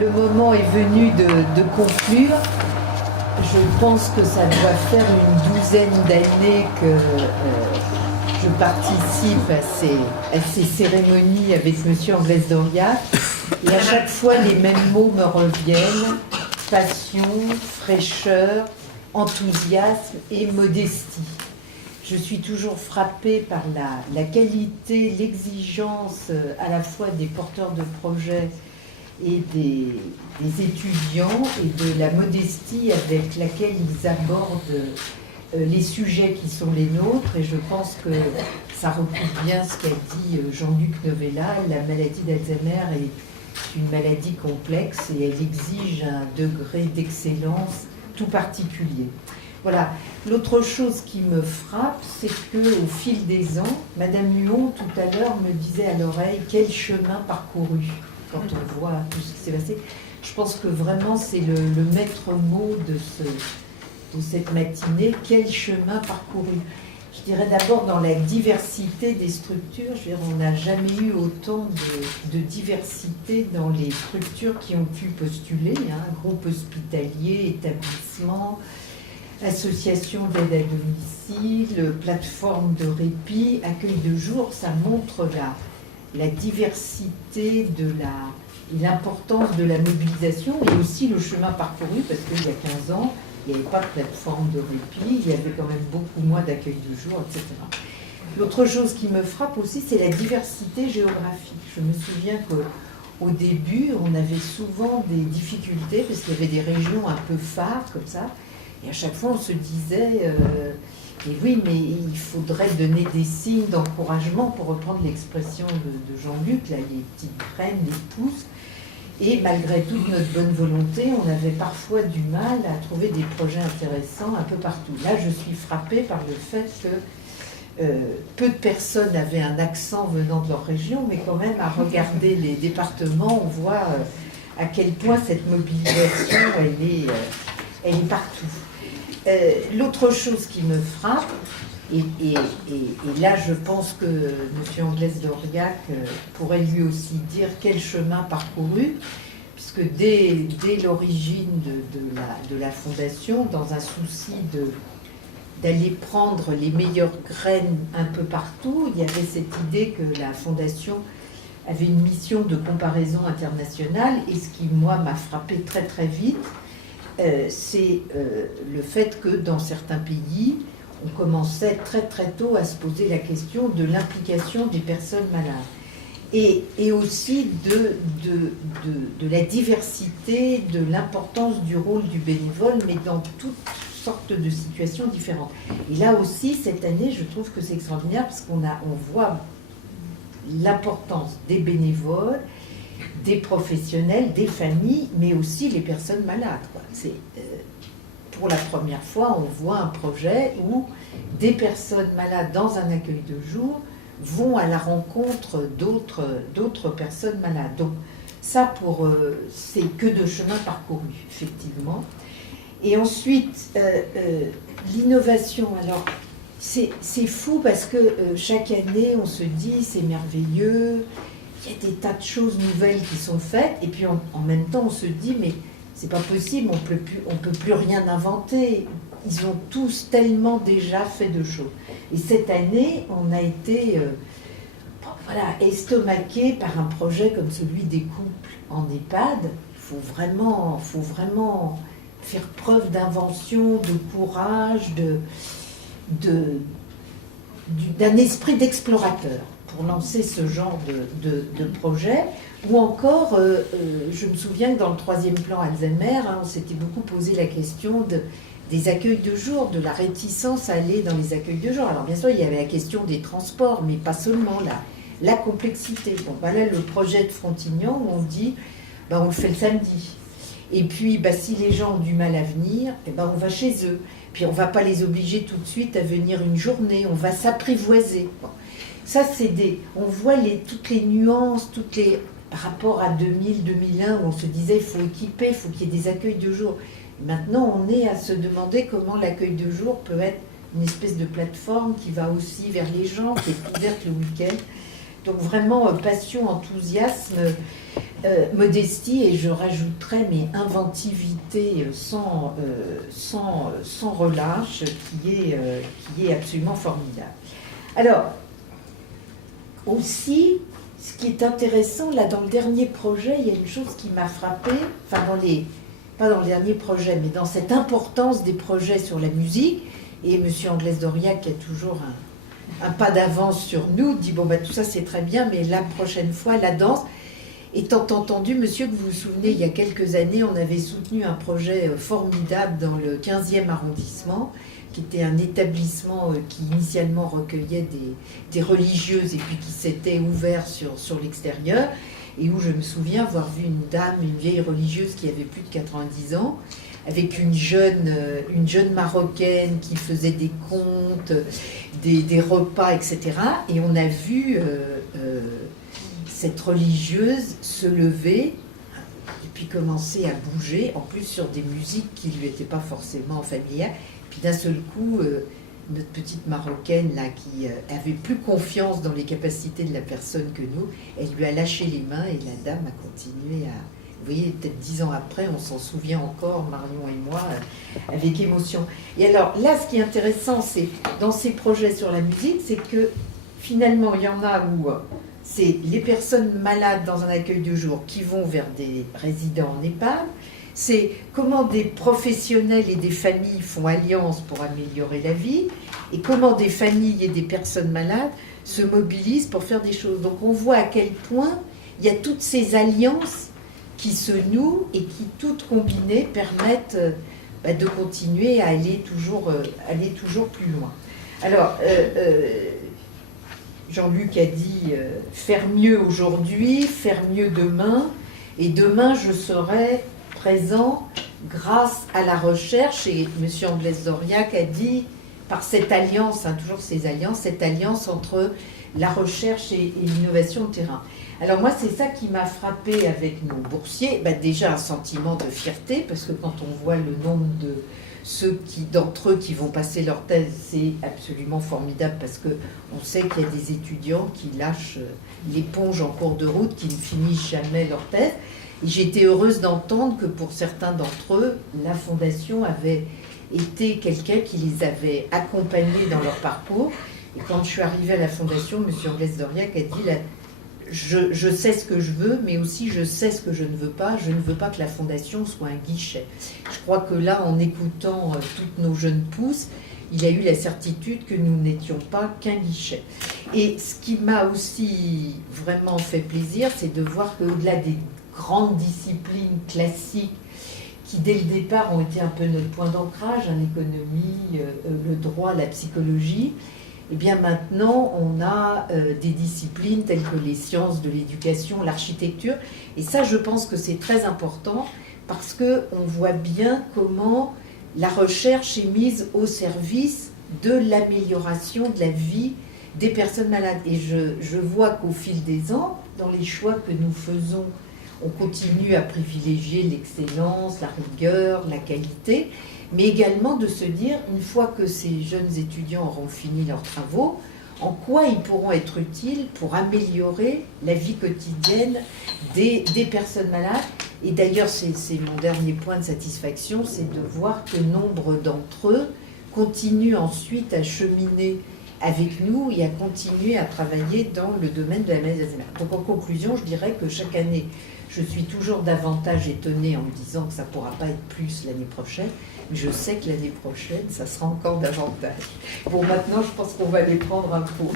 le moment est venu de conclure. Je pense que ça doit faire une douzaine d'années que je participe à ces cérémonies avec M. Anglès-Dauriac. Et à chaque fois, les mêmes mots me reviennent: passion, fraîcheur, enthousiasme et modestie. Je suis toujours frappée par la qualité, l'exigence à la fois des porteurs de projets et des étudiants, et de la modestie avec laquelle ils abordent les sujets qui sont les nôtres. Et je pense que ça recoupe bien ce qu'a dit Jean-Luc Novella. La maladie d'Alzheimer est une maladie complexe et elle exige un degré d'excellence tout particulier. Voilà. L'autre chose qui me frappe, c'est qu'au fil des ans, Madame Huon, tout à l'heure, me disait à l'oreille quel chemin parcouru quand on voit tout ce qui s'est passé. Je pense que vraiment c'est le maître mot de cette matinée, quel chemin parcouru. Je dirais d'abord dans la diversité des structures. Je veux dire, on n'a jamais eu autant de diversité dans les structures qui ont pu postuler, hein, groupe hospitalier, établissement, association d'aide à domicile, plateforme de répit, accueil de jour. Ça montre la diversité et l'importance de la mobilisation, et aussi le chemin parcouru, parce qu'il y a 15 ans, il n'y avait pas de plateforme de répit, il y avait quand même beaucoup moins d'accueil de jour, etc. L'autre chose qui me frappe aussi, c'est la diversité géographique. Je me souviens qu'au début, on avait souvent des difficultés, parce qu'il y avait des régions un peu phares, comme ça, et à chaque fois, on se disait... Et oui, mais il faudrait donner des signes d'encouragement, pour reprendre l'expression de Jean-Luc, là, les petites graines, les pousses. Et malgré toute notre bonne volonté, on avait parfois du mal à trouver des projets intéressants un peu partout. Là, je suis frappée par le fait que peu de personnes avaient un accent venant de leur région, mais quand même, à regarder les départements, on voit à quel point cette mobilisation, elle est partout. L'autre chose qui me frappe, et là je pense que M. Anglès-Dauriac pourrait lui aussi dire quel chemin parcouru, puisque dès l'origine de la fondation, dans un souci d'aller prendre les meilleures graines un peu partout, il y avait cette idée que la fondation avait une mission de comparaison internationale, et ce qui, moi, m'a frappé très très vite, c'est le fait que dans certains pays, on commençait très très tôt à se poser la question de l'implication des personnes malades, et aussi de la diversité, de l'importance du rôle du bénévole, mais dans toutes sortes de situations différentes. Et là aussi, cette année, je trouve que c'est extraordinaire, parce qu'on voit l'importance des bénévoles, des professionnels, des familles, mais aussi les personnes malades, quoi. Pour la première fois, on voit un projet où des personnes malades dans un accueil de jour vont à la rencontre d'autres personnes malades. Donc ça, c'est que de chemin parcouru, effectivement. Et ensuite, l'innovation. Alors, c'est fou, parce que chaque année, on se dit c'est merveilleux, il y a des tas de choses nouvelles qui sont faites, et puis en même temps, on se dit mais c'est pas possible, on peut plus rien inventer. Ils ont tous tellement déjà fait de choses. Et cette année, on a été estomaqué par un projet comme celui des couples en EHPAD. Il faut vraiment faire preuve d'invention, de courage, d'un esprit d'explorateur pour lancer ce genre de projet. Ou encore, je me souviens que dans le 3e plan Alzheimer, on s'était beaucoup posé la question des accueils de jour, de la réticence à aller dans les accueils de jour. Alors bien sûr, il y avait la question des transports, mais pas seulement, la complexité. Donc voilà le projet de Frontignan, où on dit, on le fait le samedi. Et puis, si les gens ont du mal à venir, on va chez eux. Puis on ne va pas les obliger tout de suite à venir une journée, on va s'apprivoiser. Bon. Ça, on voit toutes les nuances, toutes les rapports à 2000, 2001, où on se disait il faut équiper, il faut qu'il y ait des accueils de jour. Maintenant, on est à se demander comment l'accueil de jour peut être une espèce de plateforme qui va aussi vers les gens, qui est ouverte le week-end. Donc vraiment, passion, enthousiasme. modestie, et je rajouterais, mais inventivité sans relâche, qui est absolument formidable. Alors, aussi, ce qui est intéressant, là, dans le dernier projet, il y a une chose qui m'a frappée, enfin, pas dans le dernier projet, mais dans cette importance des projets sur la musique, et M. Anglès-Doriac, qui a toujours un pas d'avance sur nous, dit, bon, bah, tout ça, c'est très bien, mais la prochaine fois, la danse. Étant entendu, monsieur, que vous vous souvenez, il y a quelques années, on avait soutenu un projet formidable dans le 15e arrondissement, qui était un établissement qui initialement recueillait des religieuses et puis qui s'était ouvert sur l'extérieur, et où je me souviens avoir vu une dame, une vieille religieuse qui avait plus de 90 ans, avec une jeune Marocaine qui faisait des contes, des repas, etc. Et on a vu cette religieuse se lever et puis commencer à bouger, en plus sur des musiques qui ne lui étaient pas forcément familières. Puis d'un seul coup, notre petite Marocaine, là, qui avait plus confiance dans les capacités de la personne que nous, elle lui a lâché les mains et la dame a continué à... Vous voyez, peut-être 10 ans après, on s'en souvient encore, Marion et moi, avec émotion. Et alors, là, ce qui est intéressant, c'est dans ces projets sur la musique, c'est que finalement, il y en a où c'est les personnes malades dans un accueil de jour qui vont vers des résidents en EHPAD. C'est comment des professionnels et des familles font alliance pour améliorer la vie, et comment des familles et des personnes malades se mobilisent pour faire des choses. Donc on voit à quel point il y a toutes ces alliances qui se nouent et qui, toutes combinées, permettent de continuer à aller toujours plus loin. Alors, Jean-Luc a dit faire mieux aujourd'hui, faire mieux demain, et demain je serai présent grâce à la recherche, et M. Anglès-Doriac a dit par cette alliance, toujours ces alliances, cette alliance entre la recherche et l'innovation de terrain. Alors moi, c'est ça qui m'a frappé avec nos boursiers. Déjà un sentiment de fierté, parce que quand on voit le nombre de d'entre eux qui vont passer leur thèse, c'est absolument formidable, parce qu'on sait qu'il y a des étudiants qui lâchent l'éponge en cours de route, qui ne finissent jamais leur thèse. Et j'étais heureuse d'entendre que pour certains d'entre eux, la Fondation avait été quelqu'un qui les avait accompagnés dans leur parcours. Et quand je suis arrivée à la Fondation, M. Anglès-Doriac a dit je sais ce que je veux, mais aussi je sais ce que je ne veux pas. Je ne veux pas que la Fondation soit un guichet. Je crois que là, en écoutant toutes nos jeunes pousses, il a eu la certitude que nous n'étions pas qu'un guichet. Et ce qui m'a aussi vraiment fait plaisir, c'est de voir qu'au-delà des grandes disciplines classiques qui, dès le départ, ont été un peu notre point d'ancrage, l'économie, le droit, la psychologie, et bien maintenant, on a des disciplines telles que les sciences de l'éducation, l'architecture. Et ça, je pense que c'est très important, parce qu'on voit bien comment la recherche est mise au service de l'amélioration de la vie des personnes malades. Et je vois qu'au fil des ans, dans les choix que nous faisons, on continue à privilégier l'excellence, la rigueur, la qualité, mais également de se dire, une fois que ces jeunes étudiants auront fini leurs travaux, en quoi ils pourront être utiles pour améliorer la vie quotidienne des personnes malades. Et d'ailleurs, c'est mon dernier point de satisfaction, c'est de voir que nombre d'entre eux continuent ensuite à cheminer avec nous et à continuer à travailler dans le domaine de la maladie d'Alzheimer. Donc en conclusion, je dirais que chaque année, je suis toujours davantage étonnée en me disant que ça ne pourra pas être plus l'année prochaine, mais je sais que l'année prochaine, ça sera encore davantage. Bon, maintenant, je pense qu'on va aller prendre un pot.